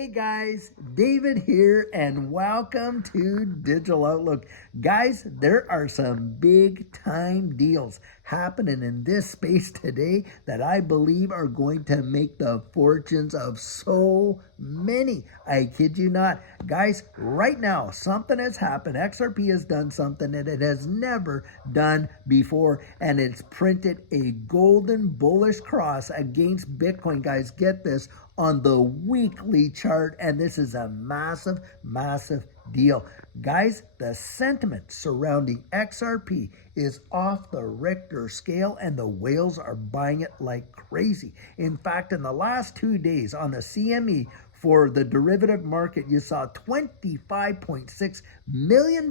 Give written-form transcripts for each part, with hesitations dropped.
Hey guys, David here and welcome to Digital Outlook. Guys, there are some big time deals happening in this space today that I believe are going to make the fortunes of so many. I kid you not. Guys, right now something has happened. XRP has done something that it has never done before, and it's printed a golden bullish cross against Bitcoin. Guys, get this, on the weekly chart, and this is a massive deal. Guys, the sentiment surrounding XRP is off the Richter scale, and the whales are buying it like crazy. In fact, in the last 2 days on the CME for the derivative market, you saw $25.6 million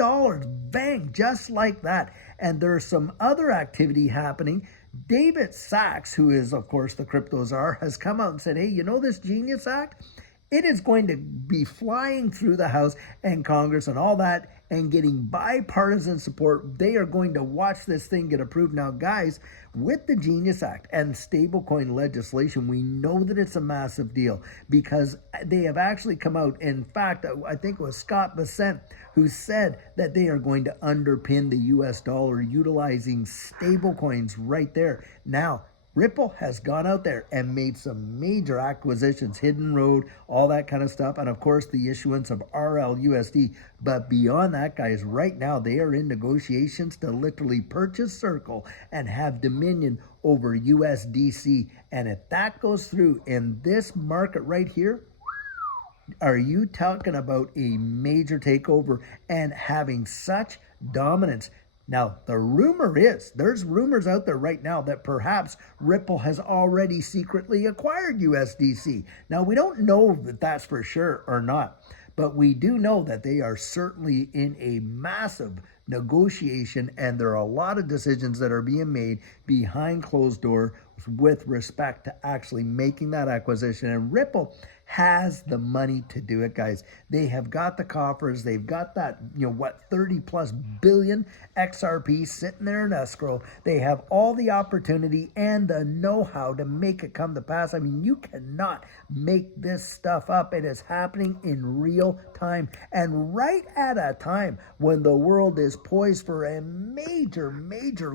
bang, just like that. And there's some other activity happening. David Sachs, who is, of course, the crypto czar, has come out and said, hey, you know this Genius Act? It is going to be flying through the House and Congress and all that and getting bipartisan support. They are going to watch this thing get approved. Now, guys, with the Genius Act and stablecoin legislation, we know that it's a massive deal because they have actually come out. In fact, I think it was Scott Bessent who said that they are going to underpin the US dollar utilizing stablecoins right there. Now, Ripple has gone out there and made some major acquisitions, Hidden Road, all that kind of stuff, and of course the issuance of RLUSD. But beyond that, guys, right now they are in negotiations to literally purchase Circle and have dominion over USDC. And if that goes through in this market right here, are you talking about a major takeover and having such dominance? Now, the rumor is, there's rumors out there right now that perhaps Ripple has already secretly acquired USDC. Now, we don't know that that's for sure or not, but we do know that they are certainly in a massive negotiation, and there are a lot of decisions that are being made behind closed door with respect to actually making that acquisition. And Ripple has the money to do it, guys. They have got the coffers. They've got that, 30 plus billion XRP sitting there in escrow. They have all the opportunity and the know-how to make it come to pass. I mean, you cannot make this stuff up. It is happening in real time, and right at a time when the world is poised for a major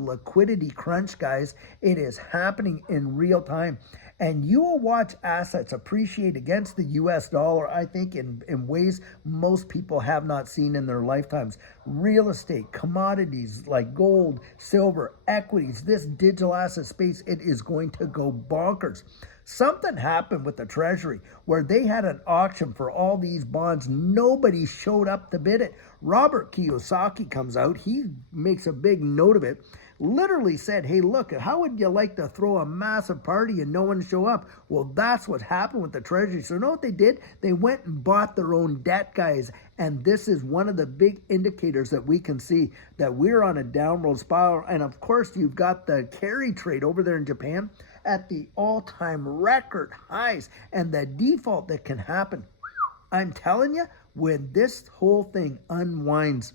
liquidity crunch, guys. It is happening in real time. And you will watch assets appreciate against the US dollar, I think, in ways most people have not seen in their lifetimes. Real estate, commodities like gold, silver, equities, this digital asset space, it is going to go bonkers. Something happened with the Treasury where they had an auction for all these bonds. Nobody showed up to bid it. Robert Kiyosaki comes out. He makes a big note of it. Literally said, hey, look, how would you like to throw a massive party and no one show up? Well, that's what happened with the Treasury. So you know what they did? They went and bought their own debt, guys. And this is one of the big indicators that we can see that we're on a downward spiral. And of course, you've got the carry trade over there in Japan at the all-time record highs, and the default that can happen. I'm telling you, when this whole thing unwinds,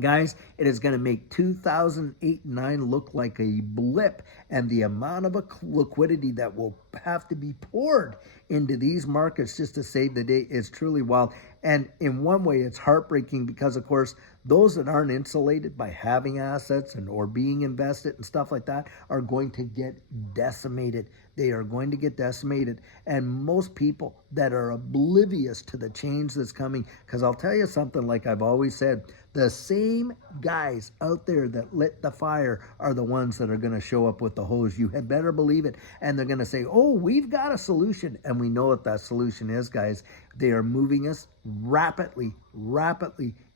guys, it is going to make 2008 and 9 look like a blip, and the amount of liquidity that will have to be poured into these markets just to save the day is truly wild. And in one way, it's heartbreaking because, of course, those that aren't insulated by having assets and or being invested and stuff like that are going to get decimated. They are going to get decimated. And most people that are oblivious to the change that's coming, because I'll tell you something, like I've always said, the same guys out there that lit the fire are the ones that are going to show up with the hose. You had better believe it. And they're going to say, oh, we've got a solution. And we know what that solution is, guys. They are moving us rapidly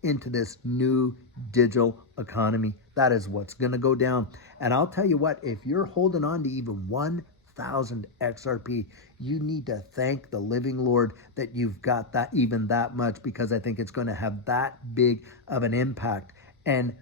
into this new digital economy. That is what's going to go down. And I'll tell you what, if you're holding on to even 1,000 XRP, you need to thank the living Lord that you've got that, even that much, because I think it's going to have that big of an impact. And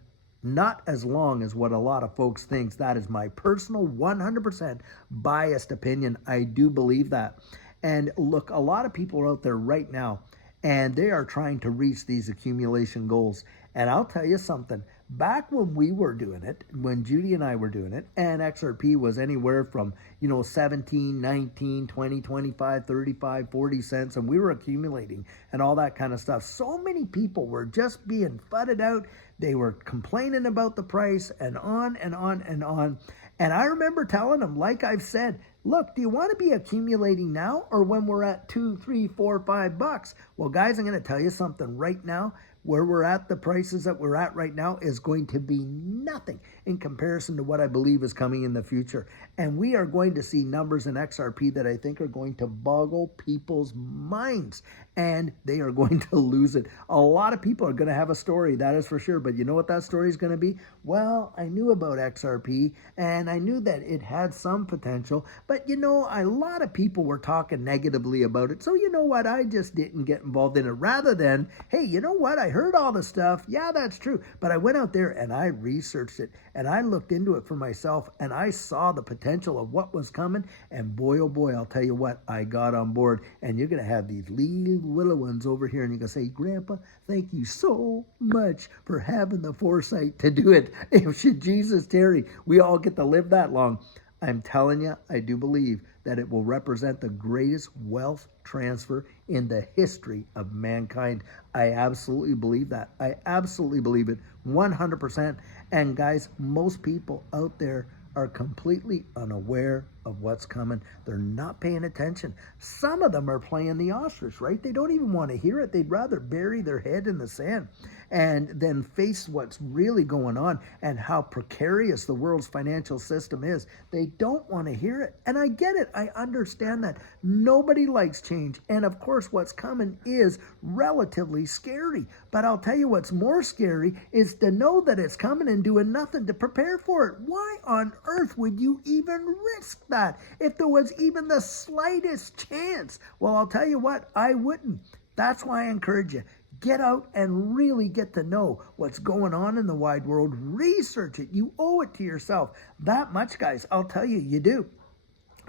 not as long as what a lot of folks think. That is my personal 100% biased opinion. I do believe that. And look, a lot of people are out there right now, and they are trying to reach these accumulation goals. And I'll tell you something, back when we were doing it, when Judy and I were doing it, and XRP was anywhere from, 17, 19, 20, 25, 35, 40 cents, and we were accumulating and all that kind of stuff. So many people were just being fudded out. They were complaining about the price and on and on and on. And I remember telling them, like I've said, look, do you want to be accumulating now or when we're at $2, $3, $4, $5? Well, guys, I'm going to tell you something right now. Where we're at, the prices that we're at right now is going to be nothing in comparison to what I believe is coming in the future. And we are going to see numbers in XRP that I think are going to boggle people's minds, and they are going to lose it. A lot of people are going to have a story, that is for sure. But you know what that story is going to be? Well, I knew about XRP, and I knew that it had some potential, but a lot of people were talking negatively about it. So you know what? I just didn't get involved in it. Rather than, hey, you know what? I heard all the stuff. Yeah, that's true. But I went out there and I researched it and I looked into it for myself and I saw the potential of what was coming. And boy, oh boy, I'll tell you what, I got on board. And you're going to have these little ones over here and you're going to say, Grandpa, thank you so much for having the foresight to do it. If should Jesus tarry, we all get to live that long. I'm telling you, I do believe that it will represent the greatest wealth transfer in the history of mankind. I absolutely believe that. I absolutely believe it 100%. And guys, most people out there are completely unaware of what's coming. They're not paying attention. Some of them are playing the ostrich, right? They don't even want to hear it. They'd rather bury their head in the sand and then face what's really going on and how precarious the world's financial system is. They don't want to hear it. And I get it. I understand that. Nobody likes change. And of course, what's coming is relatively scary. But I'll tell you what's more scary is to know that it's coming and doing nothing to prepare for it. Why on earth would you even risk that if there was even the slightest chance? Well, I'll tell you what, I wouldn't. That's why I encourage you. Get out and really get to know what's going on in the wide world. Research it. You owe it to yourself. That much, guys. I'll tell you, you do.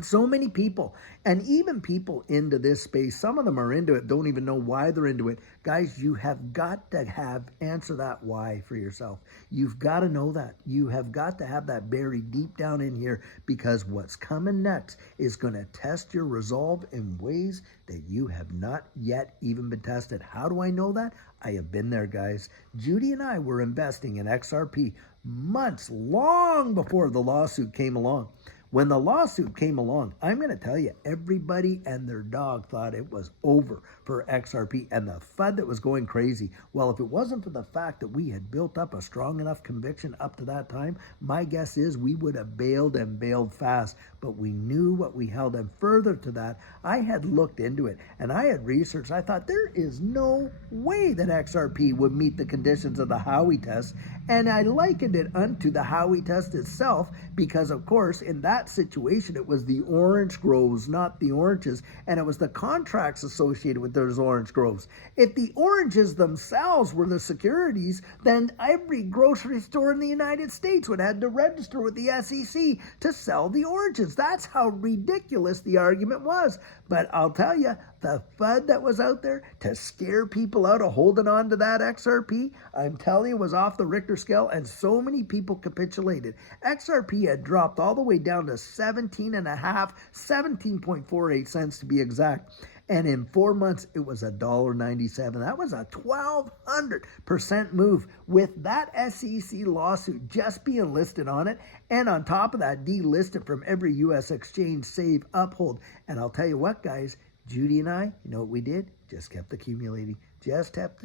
So many people, and even people into this space, some of them are into it, don't even know why they're into it. Guys, you have got to answer that why for yourself. You've got to know that. You have got to have that buried deep down in here, because what's coming next is going to test your resolve in ways that you have not yet even been tested. How do I know that? I have been there, guys. Judy and I were investing in XRP months long before the lawsuit came along. When the lawsuit came along, I'm going to tell you, everybody and their dog thought it was over for XRP and the FUD that was going crazy. Well, if it wasn't for the fact that we had built up a strong enough conviction up to that time, my guess is we would have bailed and bailed fast. But we knew what we held. And further to that, I had looked into it and I had researched. I thought there is no way that XRP would meet the conditions of the Howie Test. And I likened it unto the Howie Test itself because, of course, in that situation, it was the orange groves, not the oranges, and it was the contracts associated with those orange groves. If the oranges themselves were the securities, then every grocery store in the United States would have to register with the SEC to sell the oranges. That's how ridiculous the argument was. But I'll tell you, the FUD that was out there to scare people out of holding on to that XRP, I'm telling you, was off the Richter scale, and so many people capitulated. XRP had dropped all the way down to 17.48 cents to be exact. And in 4 months, it was $1.97. That was a 1,200% move with that SEC lawsuit just being listed on it. And on top of that, delisted from every U.S. exchange, save, uphold. And I'll tell you what, guys, Judy and I, you know what we did? Just kept accumulating, just kept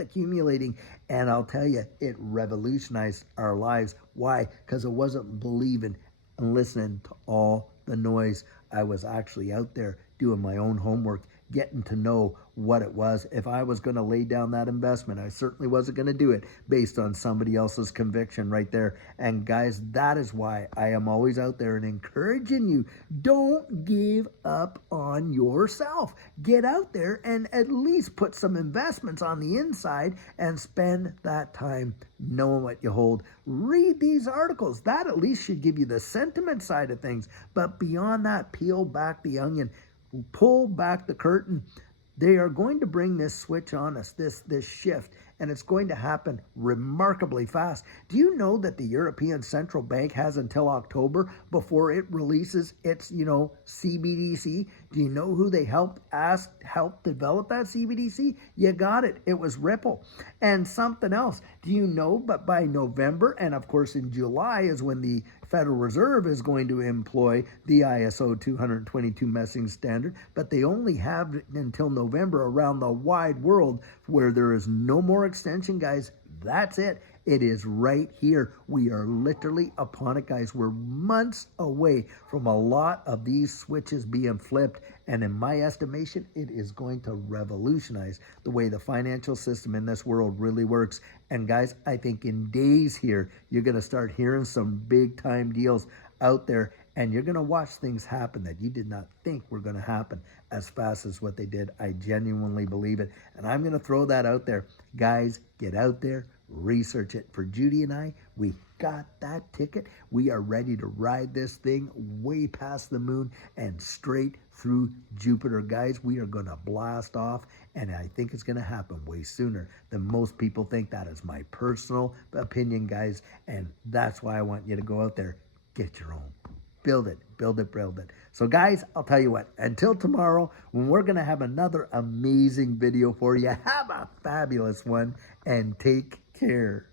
accumulating. And I'll tell you, it revolutionized our lives. Why? Because it wasn't believing and listening to all the noise. I was actually out there doing my own homework, getting to know what it was. If I was going to lay down that investment, I certainly wasn't going to do it based on somebody else's conviction right there. And guys, that is why I am always out there and encouraging you, don't give up on yourself. Get out there and at least put some investments on the inside and spend that time knowing what you hold. Read these articles. That at least should give you the sentiment side of things. But beyond that, peel back the onion. Pull back the curtain. They are going to bring this switch on us, this shift. and it's going to happen remarkably fast. Do you know that the European Central Bank has until October before it releases its, CBDC? Do you know who they helped develop that CBDC? You got it. It was Ripple. And something else. Do you know, but by November, and of course in July is when the Federal Reserve is going to employ the ISO 222 messaging standard, but they only have until November around the wide world where there is no more extension, guys. That's it. It is right here. We are literally upon it, guys. We're months away from a lot of these switches being flipped. And in my estimation, it is going to revolutionize the way the financial system in this world really works. And guys, I think in days here, you're going to start hearing some big time deals out there. And you're going to watch things happen that you did not think were going to happen as fast as what they did. I genuinely believe it. And I'm going to throw that out there. Guys, get out there. Research it. For Judy and I, we got that ticket. We are ready to ride this thing way past the moon and straight through Jupiter. Guys, we are going to blast off, and I think it's going to happen way sooner than most people think. That is my personal opinion, guys, and that's why I want you to go out there, get your own. Build it, build it, build it. So guys, I'll tell you what, until tomorrow, when we're going to have another amazing video for you, have a fabulous one and take care.